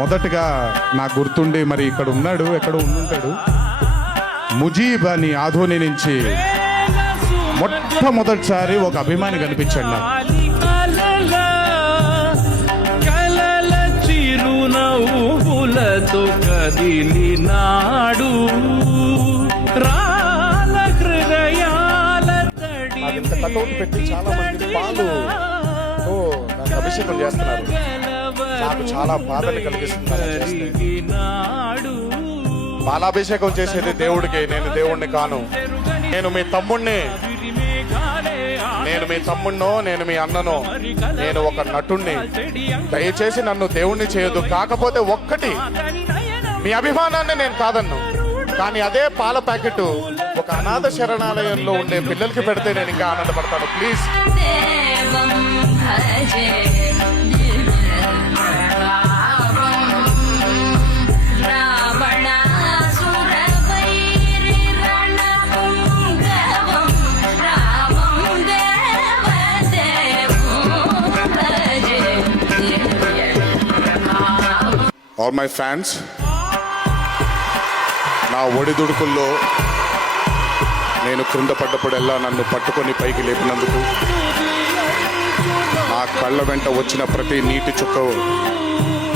మొదటగా నాకు గుర్తుండి మరి ఇక్కడ ఉన్నాడు, ఎక్కడో ఉండుంటాడు, ముజీబ్ అని ఆధోని నుంచి మొట్టమొదటిసారి ఒక అభిమాని కనిపించాడు నాకు. చిరునవ్వులతో కదిలినాడు రాల హృదయాల నాకు ఇంత కటౌట్ పెట్టి చాలా మంది పాలు నాకు అభిషేకం చేస్తున్నారు. నాకు చాలా బాధలు కలిగిస్తుంది. పాలాభిషేకం చేసేది దేవుడికి, నేను దేవుణ్ణి కాను. నేను మీ తమ్ముణ్ణి, నేను మీ తమ్ముణ్ణో, నేను మీ అన్ననో, నేను ఒక నటుణ్ణి. దయచేసి నన్ను దేవుణ్ణి చేయొద్దు. కాకపోతే ఒక్కటి, మీ అభిమానాన్ని నేను కాదన్ను, కానీ అదే పాల ప్యాకెట్ ఒక అనాథ శరణాలయంలో ఉండే పిల్లలకి పెడితే నేను ఇంకా ఆనందపడతాను. ప్లీజ్. ఆల్ మై ఫ్యాన్స్, నా ఒడిదుడుకుల్లో నేను క్రింద పడ్డప్పుడల్లా నన్ను పట్టుకొని పైకి లేపినందుకు, నా కళ్ళ వెంట వచ్చిన ప్రతి నీటి చుక్క